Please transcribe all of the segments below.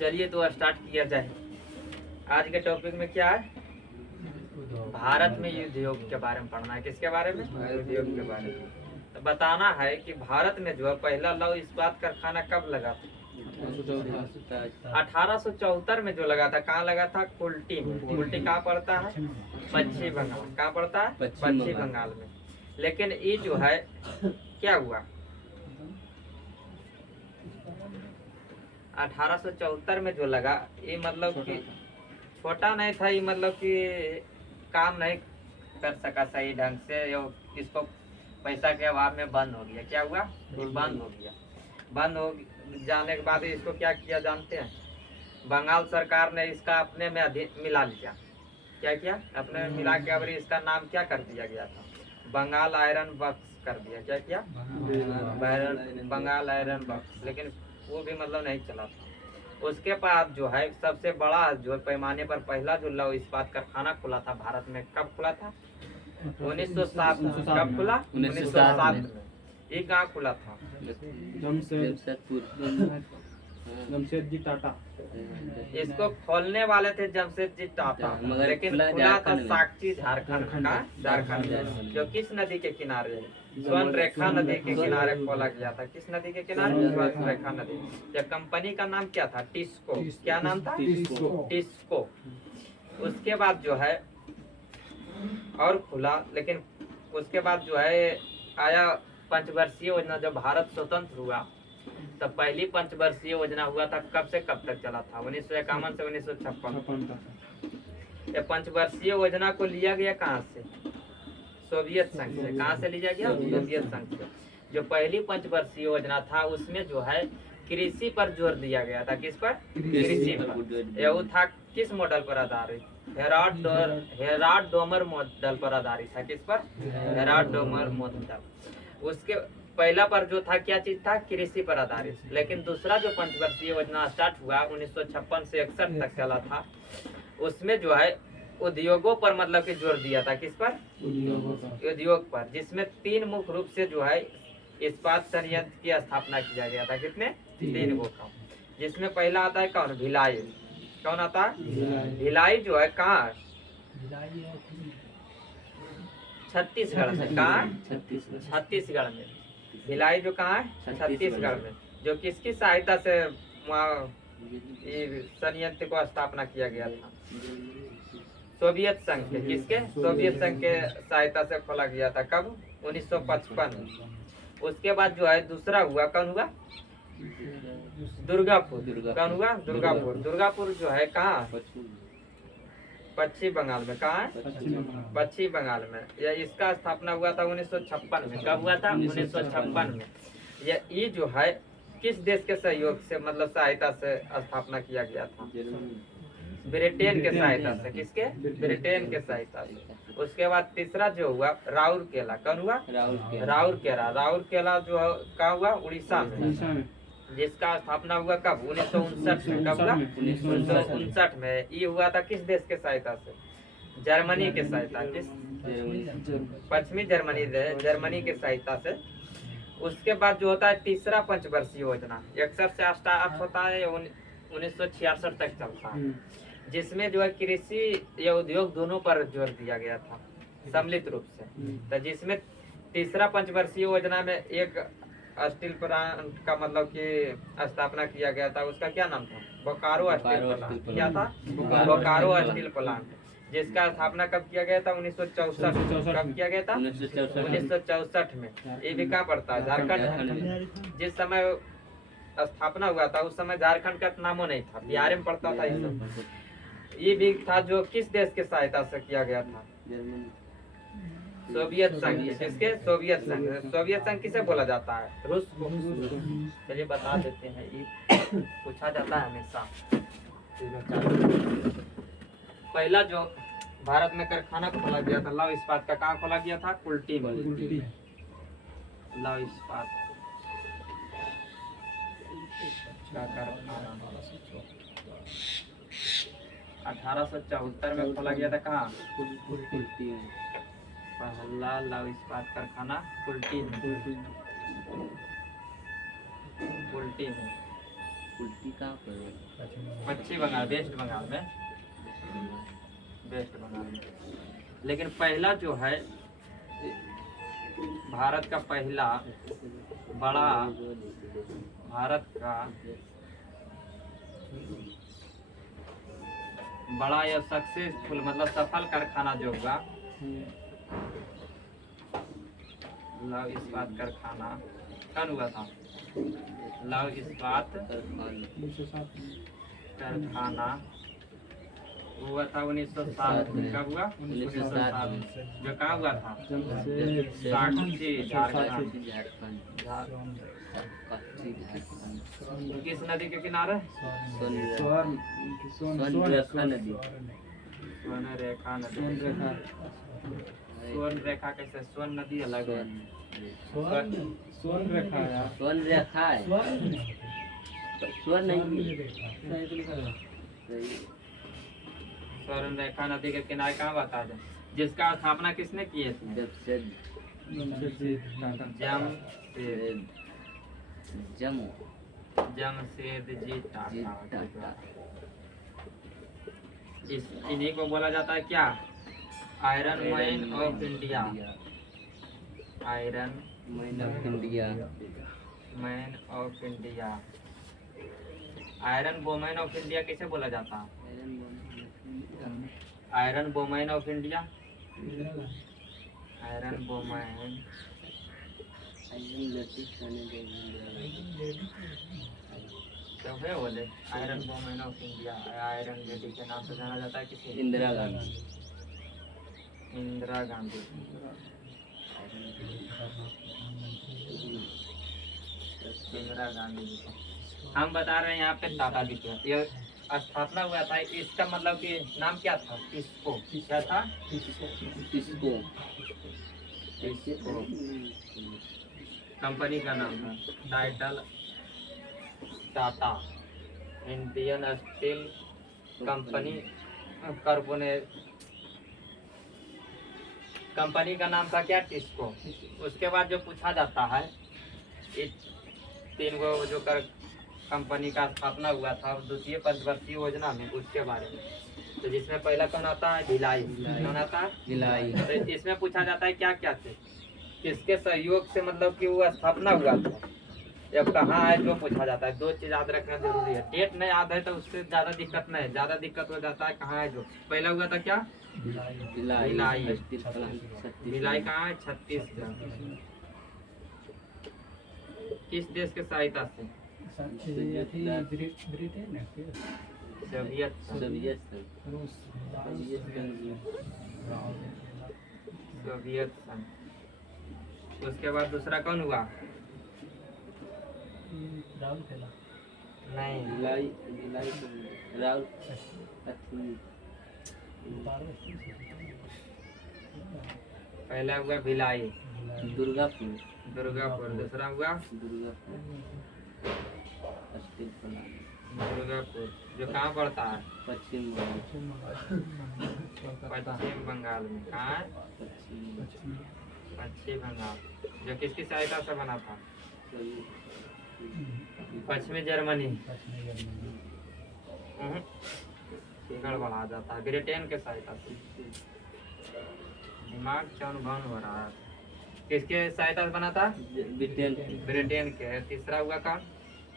चलिए तो स्टार्ट किया जाए। आज के टॉपिक में क्या है? भारत में युद्ध योग के बारे में पढ़ना है। किसके बारे में? युद्ध योग के बारे में। तो बताना है कि भारत में जो है पहला लौह इस्पात कारखाना कब लगा था? 1874 में जो लगा था। कहाँ लगा था? कुल्टी में। कुल्टी कहाँ पड़ता है? पश्चिम बंगाल। कहाँ पड़ता है? पश्चिम बंगाल में। लेकिन ये जो है क्या हुआ, 1874 में जो लगा, ये मतलब कि छोटा नहीं था, ये मतलब कि काम नहीं कर सका सही ढंग से, इसको पैसा के अभाव में बंद हो गया। क्या हुआ? बंद हो गया। बंद हो जाने के बाद इसको क्या किया जानते हैं? बंगाल सरकार ने इसका अपने में मिला लिया। क्या किया? अपने में मिला के अब इसका नाम क्या कर दिया गया था? बंगाल आयरन वर्क्स कर दिया। क्या किया? Bengal iron works. लेकिन वो भी मतलब नहीं चला था। उसके बाद जो है सबसे बड़ा जो पैमाने पर पहला जो लौह इस्पात कारखाना खुला था भारत में, कब खुला था? 1907 में। कब खुला? 1907 में। ये कहाँ खुला था? जमशेदजी टाटा। इसको खोलने वाले थे जमशेदजी टाटा, लेकिन खुला था साक्षी झारखंड का, झारखंड, जो किस नदी के किनारे है? स्वर्ण रेखा नदी के किनारे खोला गया था। किस नदी के किनारे? स्वर्ण रेखा नदी। या कंपनी का नाम क्या था? टिस्को। क्या नाम था? टिस्को। उसके बाद जो है और खुला, लेकिन उसके बाद जो है आया पंचवर्षीय योजना। जब भारत स्वतंत्र हुआ तब पहली पंचवर्षीय योजना हुआ था। कब से कब तक चला था? 1951 से 1956। ये पंचवर्षीय योजना को लिया गया कहाँ से? सोवियत संघ से। कहाँ से लिया गया? सोवियत संघ से। जो पहली पंचवर्षीय योजना था उसमें जो है कृषि पर जोर दिया गया था। किस पर? कृषि पर। यह था किस मॉडल पर आधारित? हेराल्ड डोमर मॉडल पर आधारित था। किस पर? Herald Domar model. उसके पहला पर जो था क्या चीज था? कृषि पर आधारित। लेकिन दूसरा जो पंचवर्षीय योजना स्टार्ट हुआ 1956 से 61 तक चला था, उसमें जो है उद्योगों पर मतलब कि जोर दिया था। किस पर? उद्योग पर, जिसमें 3 मुख्य रूप से जो है इस्पात संयंत्र की स्थापना किया गया था। कितने? 3 गो का। जिसमें पहला आता है कौन? भिलाई। कौन आता है? भिलाई जो है कहाँ? छत्तीसगढ़ में। कहाँ? छत्तीसगढ़ में। भिलाई जो कहाँ है? छत्तीसगढ़ में। जो किसकी सहायता से वहाँ संयंत्र को स्थापना किया गया था? सोवियत संघ के। किसके? सोवियत संघ के सहायता से खोला गया था। कब? 1955 में। उसके बाद जो है दूसरा हुआ, कौन हुआ? दुर्गापुर। कौन हुआ? दुर्गापुर। दुर्गापुर जो है कहाँ? पश्चिम बंगाल में। कहाँ है? पश्चिम बंगाल में। यह इसका स्थापना हुआ था 1956 में। कब हुआ था? 1956 में। ये जो है किस देश के सहयोग से मतलब सहायता से स्थापना किया गया था? ब्रिटेन के सहायता से। किसके? ब्रिटेन के सहायता से। उसके बाद तीसरा जो हुआ राउरकेला। कौन हुआ? राउरकेला। राउरकेला जो कहाँ हुआ? उड़ीसा में। जिसका स्थापना हुआ कब? 1959 में। कब हुआ? 1959 में। ये हुआ था किस देश के सहायता से? जर्मनी के सहायता। किस? पश्चिमी जर्मनी के सहायता से। उसके बाद जो होता है तीसरा पंचवर्षीय योजना, 61 से स्टार्ट होता है, 1966 तक चलता है, जिसमें जो है कृषि या उद्योग दोनों पर जोर दिया गया था सम्मिलित रूप से। तो जिसमें तीसरा पंचवर्षीय योजना में एक स्टील प्लांट का मतलब कि स्थापना किया गया था। उसका क्या नाम था? Bokaro steel plant. क्या था? Bokaro steel plant. जिसका स्थापना कब किया गया था? 1964। कब किया गया था? 1964 में। ये भी कहाँ पड़ता है? झारखंड। जिस समय स्थापना हुआ था उस समय झारखंड का नामो नहीं था, बिहार में पड़ता था। ये भी था जो किस देश के सहायता से किया गया था? सोवियत संघ। किसके? सोवियत संघ। सोवियत संघ किसे बोला जाता है? रूस को। चलिए बता देते हैं, ये पूछा जाता है हमेशा। पहला जो भारत में कारखाना खोला गया था लौह इस्पात का, कहाँ खोला गया था? कुल्टी में। लौह इस्पात का कारखाना 1874 में खोला गया था। कहाँ? कुल्टी में। पहला लौह इस्पात कारखाना कुल्टी में। उल्टी कहाँ पर है? पश्चिम बंगाल, वेस्ट बंगाल में, वेस्ट बंगाल में। लेकिन पहला जो है भारत का पहला बड़ा, भारत का बड़ा या सक्सेसफुल मतलब सफल कारखाना जो हुआ, लौह इस्पात कारखाना कब हुआ था? लौह इस्पात कारखाना हुआ था 1907 में। कब हुआ? 1907 में। जो कहाँ हुआ था? सांची, झारखंड। किस नदी के किनारे? स्वर्णरेखा नदी। स्वर्णरेखा नदी। स्वर्ण रेखा कैसे? स्वर्ण नदी अलग है। स्वर्ण रेखा यार। स्वर्ण रेखा है, स्वर्ण नहीं। स्वर्ण रेखा नदी के किनारे कहाँ बता दे, जिसका स्थापना किसने किए थे? जमशेद जमशेद जी टाटा। टाटा। इन्हीं को बोला जाता है क्या? Iron man of India. Iron man of India. Man of India. Iron women of India कैसे बोला जाता है? Iron women of India. Iron women तो है बोले iron women of India. Iron lady के नाम से जाना जाता है किसे? इंदिरा गांधी। इंदिरा गांधी। इंदिरा गांधी जी को हम बता रहे हैं यहाँ पे टाटा जी को। ये स्थापना हुआ था, इसका मतलब कि नाम क्या था? टिस्को। क्या था? टिस्को। कंपनी का नाम था। Title Tata Indian steel company carbonate. Company का नाम था क्या? टिस्को। उसके बाद जो पूछा जाता है इस तीन गो जो कर कंपनी का स्थापना हुआ था द्वितीय पंचवर्षीय योजना में, उसके बारे में। तो जिसमें पहला कौन आता है? भिलाई। कौन आता है? भिलाई। तो इसमें पूछा जाता है क्या क्या थे, किसके सहयोग से मतलब कि वो स्थापना हुआ था, जब कहाँ है जो पूछा जाता है। दो चीज याद रखना जरूरी है। डेट नहीं याद है तो उससे ज्यादा दिक्कत नहीं है, ज्यादा दिक्कत हो जाता है कहाँ है जो। पहला हुआ था क्या? भिलाई। भिलाई कहाँ है? छत्तीसगढ़। किस देश के सहायता से? सोवियत सोवियत संघ। उसके बाद दूसरा कौन हुआ? नहीं, पहला हुआ भिलाई दुर्गापुर। दुर्गापुर। दूसरा हुआ दुर्गापुर जो कहाँ पड़ता है? पश्चिम बंगाल में। कहाँ है? पश्चिम बंगाल। जो किसकी सहायता से बना था? पश्चिमी जर्मनी। गड़बड़ा जाता है। ब्रिटेन के सहायता से। दिमाग चौन भन हो रहा है। किसके सहायता से बना था? ब्रिटेन के। तीसरा हुआ कौन?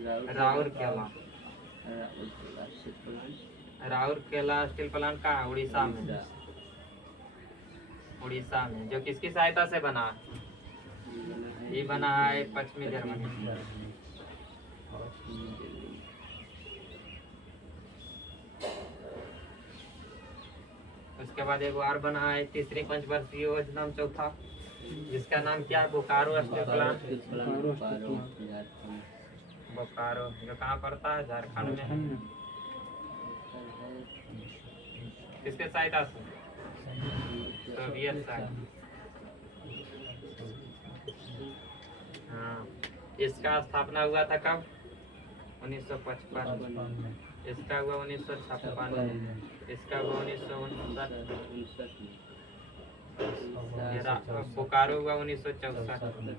राउरकेला। राउरकेला स्टील प्लांट कहाँ? उड़ीसा में। उड़ीसा में। जो किसकी सहायता से बना? ये बना है पश्चिमी जर्मनी। उसके बाद एक और बना है तीसरी पंचवर्षीय योजना में चौथा, जिसका नाम क्या है? Bokaro steel plant. बोकारो जो कहाँ पड़ता है? झारखंड में। किसके सहायता से? सोवियत संघ। हाँ, इसका स्थापना हुआ था कब? 1955। इसका हुआ 1956। इसका हुआ 1959। बोकारो हुआ 1964।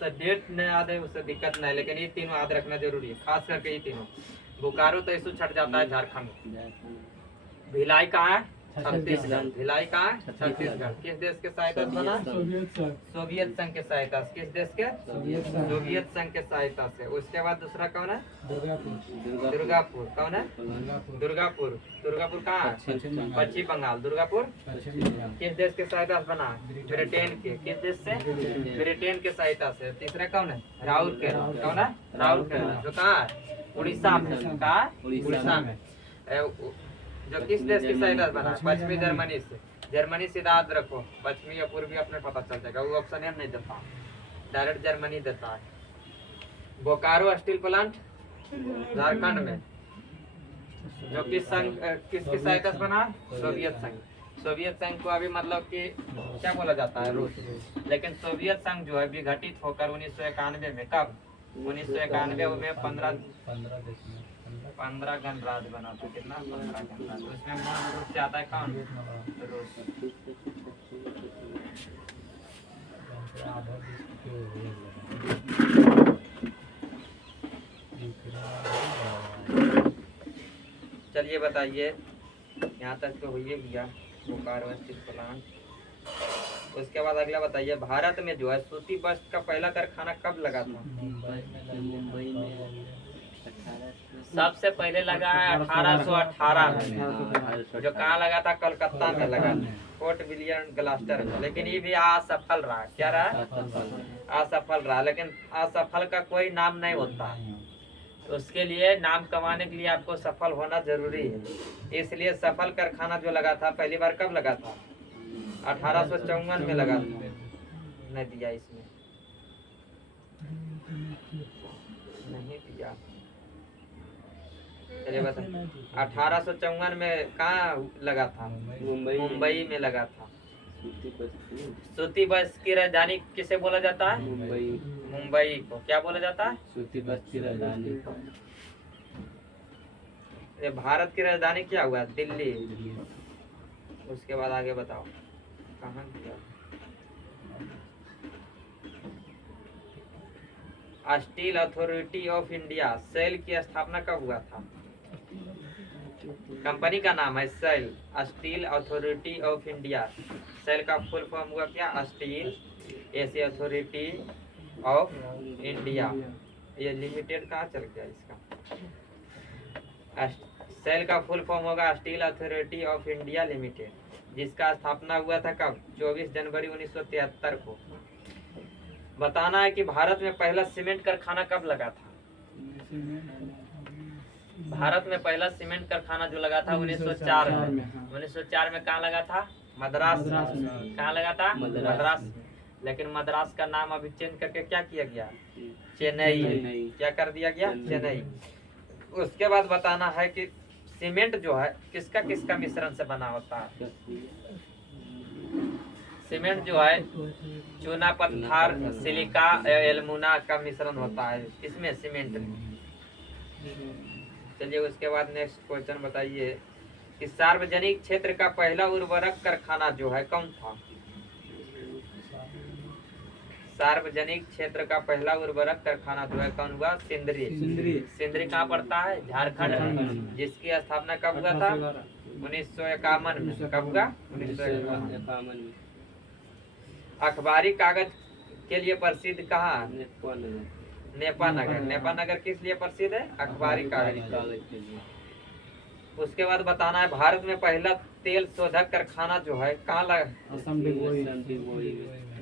तो डेट नहीं याद है उससे दिक्कत नहीं, लेकिन ये तीनों याद रखना जरूरी है, खास करके ये तीनों। बोकारो तो इसको छट जाता है झारखंड। भिलाई कहाँ है? छत्तीसगढ़। भिलाई कहाँ है? छत्तीसगढ़। किस देश के सहायता से बना? सोवियत संघ। सोवियत संघ के सहायता से। किस देश के? सोवियत संघ के सहायता से। उसके बाद दूसरा कौन है? दुर्गापुर। दुर्गापुर। कौन है? दुर्गापुर। दुर्गापुर कहाँ है? पश्चिम बंगाल। दुर्गापुर पश्चिम बंगाल। किस देश के सहायता से बना? ब्रिटेन के। किस देश से? ब्रिटेन के सहायता से। तीसरा कौन है? राउरकेला। कौन है? राउरकेला, जो कहाँ है? उड़ीसा में। कहाँ है? उड़ीसा में। जो किस देश की सहायता से बना? पश्चिमी जर्मनी से। जर्मनी से याद रखो, पश्चिमी या पूर्वी अपने पता चल जाएगा, वो ऑप्शन हम नहीं देता, डायरेक्ट जर्मनी देता है। बोकारो स्टील प्लांट झारखंड में, जो किस संघ किसकी सहायता से बना? सोवियत संघ। सोवियत संघ को अभी मतलब कि क्या बोला जाता है? रूस। लेकिन सोवियत संघ जो है विघटित होकर 1991 में, कब? 1991 में 15 गणराज्य बना था। कितना? 15 गणराज्य। उसमें मूल रूप से आता है कौन? रूस। चलिए बताइए, यहाँ तक तो हो ही गया बोकारो स्टील प्लांट। उसके बाद अगला बताइए, भारत में जो है सूती वस्त्र का पहला कारखाना कब लगा था? मुंबई में सबसे पहले लगा है 1818 में। जो कहाँ लगा था? कलकत्ता में लगा था, फोर्ट विलियम ग्लास्टर में। लेकिन ये भी असफल रहा। क्या रहा? असफल रहा। लेकिन असफल का कोई नाम नहीं होता है, उसके लिए नाम कमाने के लिए आपको सफल होना जरूरी है। इसलिए सफल कारखाना जो लगा था पहली बार कब लगा था? 1854 में लगा था। नहीं दिया इसमें, नहीं दिया। चलिए बता, 1854 में कहाँ लगा था? मुंबई में लगा था। सूती वस्त्र की राजधानी किसे बोला जाता है? मुंबई को क्या बोला जाता है? सूती वस्त्र की राजधानी। ये भारत की राजधानी क्या हुआ? दिल्ली। उसके बाद आगे बताओ कहाँ किया? Steel authority of India, SAIL की स्थापना कब हुआ था? कंपनी का नाम है SAIL, steel authority of India. SAIL का फुल फॉर्म हुआ क्या? Steel AC authority of India. ये लिमिटेड कहाँ चल गया इसका? सेल का फुल फॉर्म होगा steel authority of India limited, जिसका स्थापना हुआ था कब? 24 जनवरी 1973 को। बताना है कि भारत में पहला सीमेंट कारखाना कब लगा था? भारत में पहला सीमेंट कारखाना जो लगा था 1904 में। 1904 में कहाँ लगा था? मद्रास। कहाँ लगा था? मद्रास। लेकिन मद्रास का नाम अभी चेंज करके क्या किया गया? चेन्नई। क्या कर दिया गया? चेन्नई। उसके बाद बताना है कि सीमेंट जो है किसका किसका मिश्रण से बना होता है? सीमेंट जो है चूना पत्थर, सिलिका, एल्मुना का मिश्रण होता है इसमें, सीमेंट में। चलिए उसके बाद नेक्स्ट क्वेश्चन बताइए कि सार्वजनिक क्षेत्र का पहला उर्वरक कारखाना जो है कौन था? सार्वजनिक क्षेत्र का पहला उर्वरक कारखाना जो है कौन हुआ? सिंदरी। सिंदरी कहाँ पड़ता है? झारखंड में। जिसकी स्थापना कब हुआ था? 1951 में। कब हुआ? 1951 में। अखबारी कागज के लिए प्रसिद्ध कहाँ? नेपा नगर। नेपा नगर किस लिए प्रसिद्ध है? अखबारी कागज के लिए। उसके बाद बताना है भारत में पहला तेल शोधक कारखाना जो है कहाँ लगा? असम डिगबोई।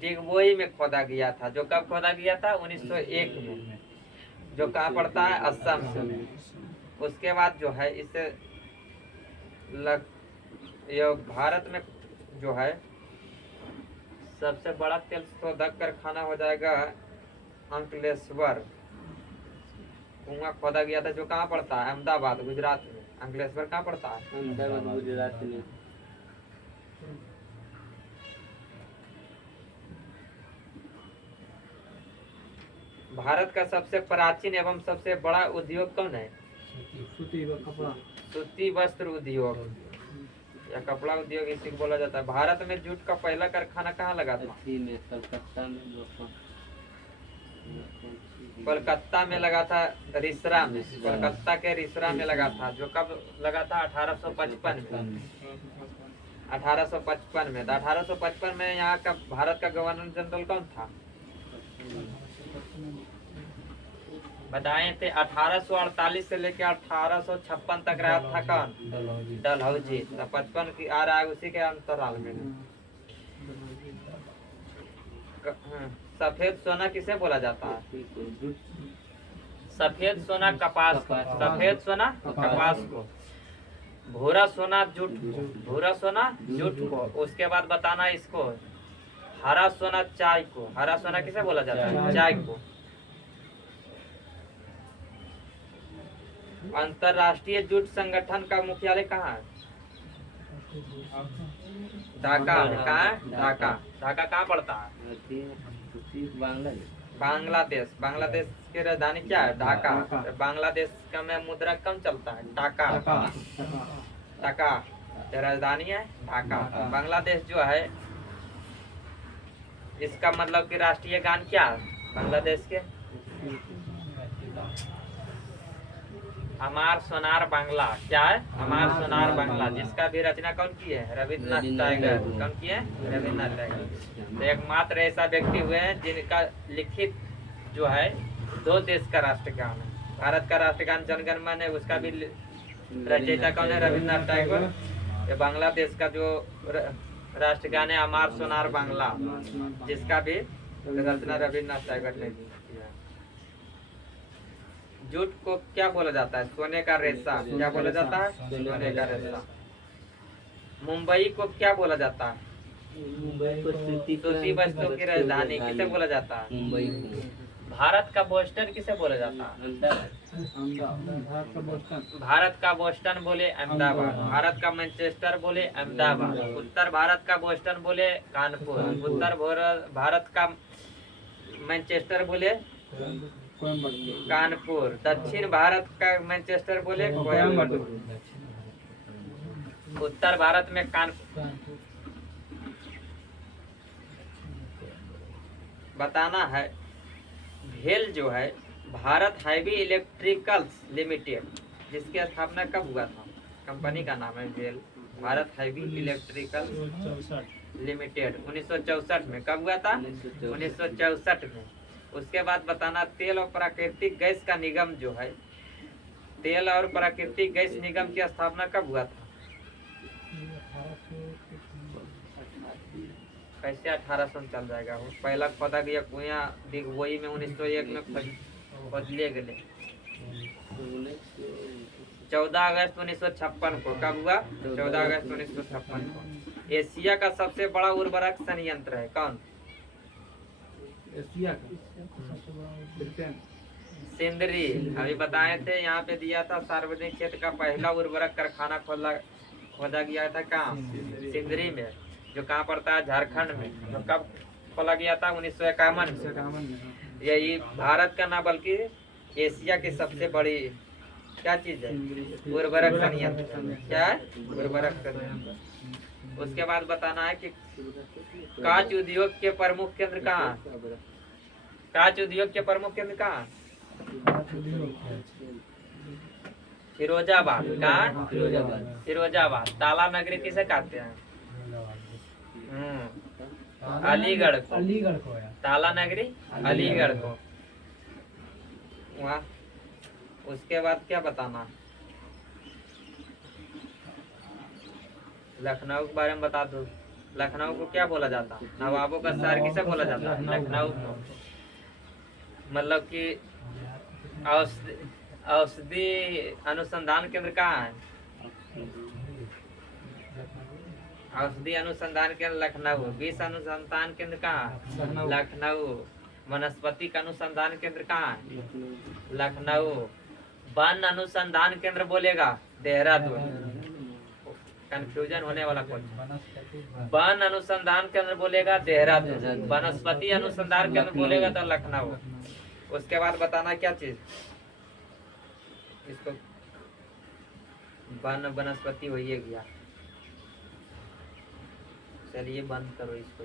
डिगबोई में खोदा गया था। जो कब खोदा गया था? 1901 में। जो कहाँ पड़ता है? असम में। उसके बाद जो है इसे ये भारत में जो है सबसे बड़ा तेल शोधक कारखाना हो जाएगा अंकलेश्वर। कुआं खोदा गया था जो कहाँ पड़ता है? अहमदाबाद गुजरात में। अंकलेश्वर कहाँ पड़ता है? अहमदाबाद गुजरात में। भारत का सबसे प्राचीन एवं सबसे बड़ा उद्योग कौन है? सूती वस्त्र उद्योग या कपड़ा उद्योग इसी को बोला जाता है। भारत में जूट का पहला कारखाना कहाँ लगा था? कलकत्ता में। कोलकाता में लगा था, रिसरा में, कोलकाता के रिसरा में लगा था, जो कब लगा था 1855 में, 1855 में। तो 1855 में यहाँ का भारत का गवर्नर जनरल कौन था बताए थे? 1848 से लेकर 1856 तक रहा था कौन? डलहौजी। तो 55 की आ रहा है उसी के अंतराल में। सफेद सोना किसे बोला जाता है? सफेद सोना कपास को, सफेद सोना कपास को, भूरा सोना जूट, भूरा सोना जूट को। उसके बाद बताना इसको, हरा सोना चाय को, हरा सोना किसे बोला जाता है? चाय को। अंतरराष्ट्रीय जूट संगठन का मुख्यालय कहाँ है? ढाका में। कहाँ है? ढाका। ढाका कहाँ पड़ता है? बांग्लादेश। बांग्लादेश की राजधानी क्या है? ढाका। बांग्लादेश का में मुद्रा कम चलता है, टाका। टाका राजधानी है ढाका। बांग्लादेश जो है, इसका मतलब कि राष्ट्रीय गान क्या है बांग्लादेश के? हमार सोनार बांग्ला। क्या है? हमार सोनार बांग्ला, जिसका भी रचना कौन की है? रविन्द्रनाथ टैगोर। कौन की है? रविन्द्रनाथ टैगोर। तो एकमात्र ऐसा व्यक्ति हुए हैं जिनका लिखित जो है 2 देश का राष्ट्रगान है। भारत का राष्ट्रगान जनगण मन है, उसका भी रचयिता कौन है? रविन्द्रनाथ टैगोर। ये बांग्लादेश का जो राष्ट्रगान है हमार सोनार बांग्ला, जिसका भी रचना रविन्द्रनाथ टैगोर ने किया। जूट को क्या बोला जाता है? सोने का रेशा। क्या बोला जाता है? सोने का रेशा। मुंबई को क्या बोला जाता है? सूती वस्त्रों की राजधानी किसे बोला जाता है? मुंबई। भारत का बोस्टन किसे बोला जाता है? भारत का बोस्टन बोले अहमदाबाद। भारत का मैनचेस्टर बोले अहमदाबाद। उत्तर भारत का बोस्टन बोले कानपुर। उत्तर भारत का मैनचेस्टर बोले कानपुर। दक्षिण भारत का मैनचेस्टर बोले कोयम्बटूर। उत्तर भारत में कानपुर। बताना है भेल जो है, भारत हैवी इलेक्ट्रिकल्स लिमिटेड, जिसकी स्थापना कब हुआ था? कंपनी का नाम है भेल, भारत हैवी इलेक्ट्रिकल लिमिटेड। 1964 में। कब हुआ था? 1964 में। उसके बाद बताना तेल और प्राकृतिक गैस का निगम जो है, तेल और प्राकृतिक गैस निगम की स्थापना कब हुआ था? कैसे 1800 में चल जाएगा? वो पहला खोदा गया कुआं दिग्बोई में 1901 में खोद लिए गए। 14 अगस्त 1956 को। कब हुआ? 14 अगस्त 1956 को। एशिया का सबसे बड़ा उर्वरक संयंत्र है कौन? एशिया का सिंदरी। अभी बताए थे, यहाँ पे दिया था सार्वजनिक क्षेत्र का पहला उर्वरक कारखाना खोदा गया था कहाँ? सिंदरी में, जो कहाँ पड़ता है? झारखंड में। जो कब खोला गया था? 1951 में। यही भारत का ना बल्कि एशिया की सबसे बड़ी क्या चीज है? उर्वरक संयंत्र। क्या है? उर्वरक संयंत्र। उसके बाद बताना है कि कांच उद्योग के प्रमुख केंद्र कहाँ? कांच उद्योग के प्रमुख केंद्र कहाँ? फिरोजाबाद। कहाँ? फिरोजाबाद। ताला नगरी किसे कहते हैं? अलीगढ़ को। अलीगढ़ को ताला नगरी अलीगढ़ को। वहाँ उसके बाद क्या बताना? लखनऊ के बारे में बता दो। लखनऊ को क्या बोला जाता है? नवाबों का शहर किसे बोला जाता है? लखनऊ को। मतलब कि औषधि अनुसंधान केंद्र कहाँ है? औषधि अनुसंधान केंद्र लखनऊ। विष अनुसंधान केंद्र कहाँ? लखनऊ। वनस्पति अनुसंधान केंद्र कहाँ है? लखनऊ। वन अनुसंधान केंद्र बोलेगा देहरादून। कंफ्यूजन होने वाला क्वेश्चन। वन अनुसंधान केंद्र बोलेगा देहरादून। वनस्पति अनुसंधान केंद्र बोलेगा तो लखनऊ। उसके बाद बताना क्या चीज? इसको वन वनस्पति हो ही गया। चलिए बंद करो इसको,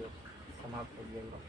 समाप्त हो जाएगा।